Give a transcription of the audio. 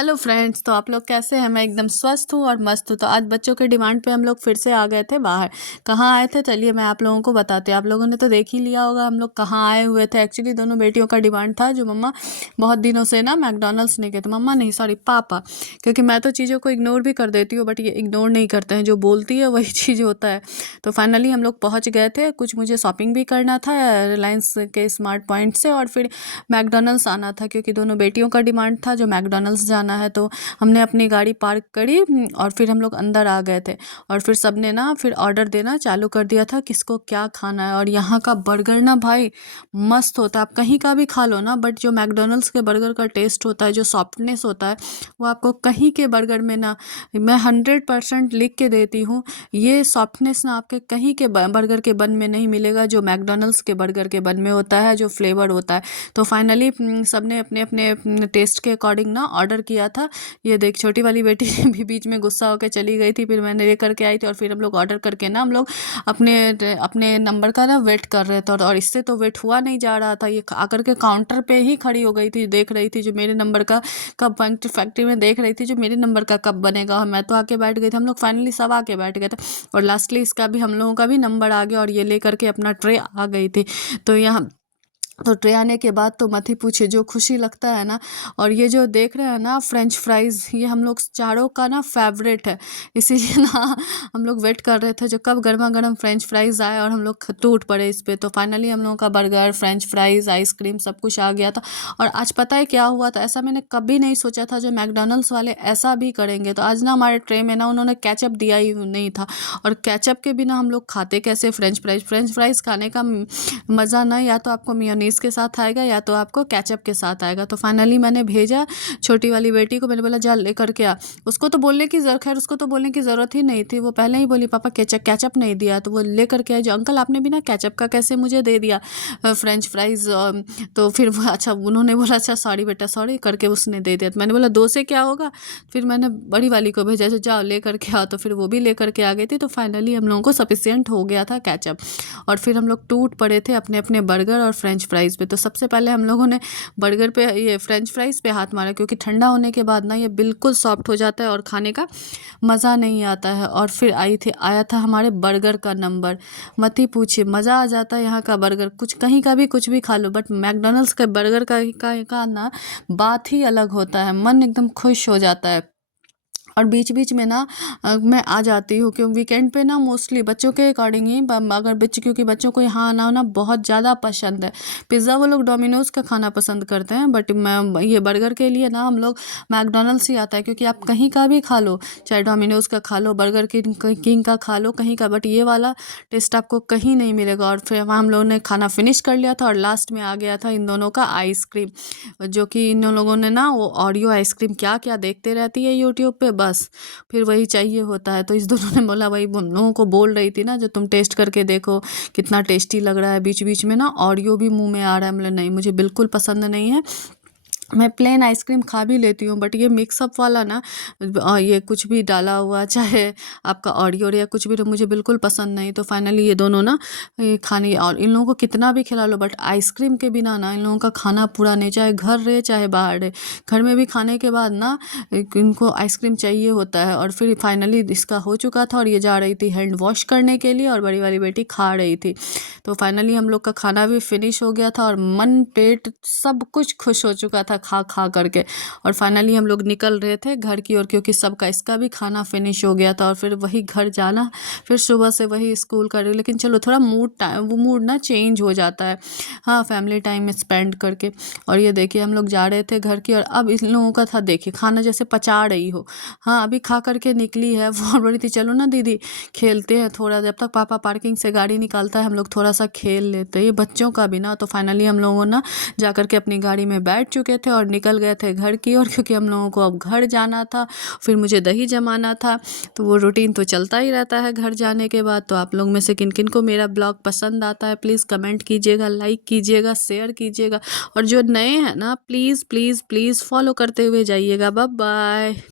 Hello friends, तो आप लोग कैसे हैं। मैं एकदम स्वस्थ हूँ और मस्त हूँ। तो आज बच्चों के डिमांड पे हम लोग फिर से आ गए थे बाहर। कहाँ आए थे चलिए मैं आप लोगों को बताती हूँ। आप लोगों ने तो देख ही लिया होगा हम लोग कहाँ आए हुए थे। एक्चुअली दोनों बेटियों का डिमांड था जो मम्मा बहुत दिनों से ना मैकडोनल्ड्स नहीं गए थे। मम्मा नहीं, सॉरी पापा, क्योंकि मैं तो चीज़ों को इग्नोर भी कर देती हूँ बट ये इग्नोर नहीं करते हैं। जो बोलती है वही चीज़ होता है। तो फाइनली हम लोग पहुँच गए थे। कुछ मुझे शॉपिंग भी करना था रिलायंस के स्मार्ट पॉइंट से, और फिर मैकडोनल्ड्स आना था क्योंकि दोनों बेटियों का डिमांड था जो मैकडोनल्ड्स जाना है। तो हमने अपनी गाड़ी पार्क करी और फिर हम लोग अंदर आ गए थे। और फिर सबने ना फिर ऑर्डर देना चालू कर दिया था किसको क्या खाना है। और यहाँ का बर्गर ना भाई मस्त होता है। आप कहीं का भी खा लो ना, बट जो मैकडोनल्ड्स के बर्गर का टेस्ट होता है, जो सॉफ्टनेस होता है, वो आपको कहीं के बर्गर में ना, मैं 100% लिख के देती हूँ, ये सॉफ्टनेस ना आपके कहीं के बर्गर के बन में नहीं मिलेगा जो मैकडोनल्ड्स के बर्गर के बन में होता है, जो फ्लेवर होता है। तो फाइनली सबने अपने अपने टेस्ट के अकॉर्डिंग ना ऑर्डर किया था। ये देख छोटी वाली बेटी भी बीच में गुस्सा होकर चली गई थी, फिर मैंने लेकर के आई थी। और फिर हम लोग ऑर्डर करके ना हम लोग अपने अपने नंबर का ना वेट कर रहे थे। और इससे तो वेट हुआ नहीं जा रहा था। ये आकर के काउंटर पे ही खड़ी हो गई थी, देख रही थी जो मेरे नंबर का कब फैक्ट्री में देख रही थी जो मेरे नंबर का कब बनेगा। मैं तो आके बैठ गई थी। हम लोग फाइनली सब आके बैठ गए थे और लास्टली इसका भी हम लोगों का भी नंबर आ गया और ये लेकर के अपना ट्रे आ गई थी। तो यहाँ तो ट्रे आने के बाद तो मत ही पूछिए जो खुशी लगता है ना। और ये जो देख रहे हैं ना फ्रेंच फ्राइज़, ये हम लोग चारों का ना फेवरेट है। इसीलिए ना हम लोग वेट कर रहे थे जो कब गर्मा गर्म फ्रेंच फ्राइज़ आए और हम लोग टूट पड़े इस पे। तो फाइनली हम लोगों का बर्गर, फ्रेंच फ्राइज़, आइसक्रीम सब कुछ आ गया था। और आज पता है क्या हुआ था, ऐसा मैंने कभी नहीं सोचा था जो मैकडोनल्ड्स वाले ऐसा भी करेंगे। तो आज ना हमारे ट्रे में ना उन्होंने केचप दिया ही नहीं था। और केचप के बिना हम लोग खाते कैसे फ्रेंच फ्राइज़ खाने का मज़ा ना या तो आपको मेयोनीज़ के साथ आएगा या तो आपको केचप के साथ आएगा। तो फाइनली मैंने भेजा छोटी वाली बेटी को, मैंने बोला जा लेकर के आ। उसको तो बोलने की खैर उसको तो बोलने की ज़रूरत ही नहीं थी। वो पहले ही बोली पापा केचप नहीं दिया। तो वो लेकर के आई जो अंकल आपने बिना केचप का कैसे मुझे दे दिया फ्रेंच फ्राइज़। तो फिर वो अच्छा उन्होंने बोला अच्छा सॉरी बेटा सॉरी करके उसने दे दिया। तो मैंने बोला दो से क्या होगा। फिर मैंने बड़ी वाली को भेजा जो जाओ लेकर के आओ। तो फिर वो भी लेकर के आ गई थी। तो फाइनली हम लोगों को सफिशिएंट हो गया था केचप। और फिर हम लोग टूट पड़े थे अपने अपने बर्गर और फ्रेंच फ्राइज़ पे। तो सबसे पहले हम लोगों ने बर्गर पे ये फ्रेंच फ्राइज़ पे हाथ मारा क्योंकि ठंडा होने के बाद ना ये बिल्कुल सॉफ्ट हो जाता है और खाने का मज़ा नहीं आता है। और फिर आया था हमारे बर्गर का नंबर। मत ही पूछिए मज़ा आ जाता है यहाँ का बर्गर। कुछ कहीं का भी कुछ भी खा लो बट मैकडोनल्ड्स के बर्गर का ना बात ही अलग होता है। मन एकदम खुश हो जाता है। और बीच बीच में ना मैं आ जाती हूँ क्योंकि वीकेंड पे ना मोस्टली बच्चों के अकॉर्डिंग ही अगर बच्चे, क्योंकि बच्चों को यहाँ आना ना बहुत ज़्यादा पसंद है। पिज़्ज़ा वो लोग डोमिनोज़ का खाना पसंद करते हैं बट मैं ये बर्गर के लिए ना हम लोग मैकडोनल्ड्स ही आता है क्योंकि आप कहीं का भी खा लो, चाहे डोमिनोज़ का खा लो, बर्गर किंग का खा लो, कहीं का, बट ये वाला टेस्ट आपको कहीं नहीं मिलेगा। और फिर वहाँ हम लोगों ने खाना फिनिश कर लिया था और लास्ट में आ गया था इन दोनों का आइसक्रीम, जो कि इन लोगों ने ना वो ओरियो आइसक्रीम क्या क्या देखते रहती है यूट्यूब पे, बस फिर वही चाहिए होता है। तो इस दोनों ने बोला वही हम लोगों को बोल रही थी ना जो तुम टेस्ट करके देखो कितना टेस्टी लग रहा है। बीच बीच में ना ओरियो भी मुंह में आ रहा है। मतलब नहीं, मुझे बिल्कुल पसंद नहीं है। मैं प्लेन आइसक्रीम खा भी लेती हूँ बट ये मिक्सअप वाला ना ये कुछ भी डाला हुआ चाहे आपका ऑरियो या कुछ भी, तो मुझे बिल्कुल पसंद नहीं। तो फाइनली ये दोनों ना ये खाने, और इन लोगों को कितना भी खिला लो बट आइसक्रीम के बिना ना इन लोगों का खाना पूरा नहीं, चाहे घर रहे चाहे बाहर रहे। घर में भी खाने के बाद ना इनको आइसक्रीम चाहिए होता है। और फिर फाइनली इसका हो चुका था और ये जा रही थी हैंड वॉश करने के लिए और बड़ी वाली बेटी खा रही थी। तो फाइनली हम लोग का खाना भी फिनिश हो गया था और मन पेट सब कुछ खुश हो चुका था खा खा करके। और फाइनली हम लोग निकल रहे थे घर की ओर क्योंकि सबका इसका भी खाना फिनिश हो गया था और फिर वही घर जाना, फिर सुबह से वही स्कूल का। लेकिन चलो थोड़ा मूड ना चेंज हो जाता है, हाँ, फैमिली टाइम स्पेंड करके। और ये देखिए हम लोग जा रहे थे घर की, और अब इन लोगों का था देखिए खाना जैसे पचा रही हो, हाँ अभी खा करके निकली है। वो बोली थी चलो ना दीदी खेलते हैं थोड़ा, जब तक पापा पार्किंग से गाड़ी निकालता है हम लोग थोड़ा सा खेल लेते हैं, ये बच्चों का भी ना। तो फाइनली हम लोगों ना जा कर के अपनी गाड़ी में बैठ चुके थे और निकल गए थे घर की ओर क्योंकि हम लोगों को अब घर जाना था। फिर मुझे दही जमाना था। तो वो रूटीन तो चलता ही रहता है घर जाने के बाद। तो आप लोग में से किन किन को मेरा ब्लॉग पसंद आता है प्लीज़ कमेंट कीजिएगा, लाइक कीजिएगा, शेयर कीजिएगा। और जो नए हैं ना प्लीज़ प्लीज़ प्लीज़ फॉलो करते हुए जाइएगा। Bye bye.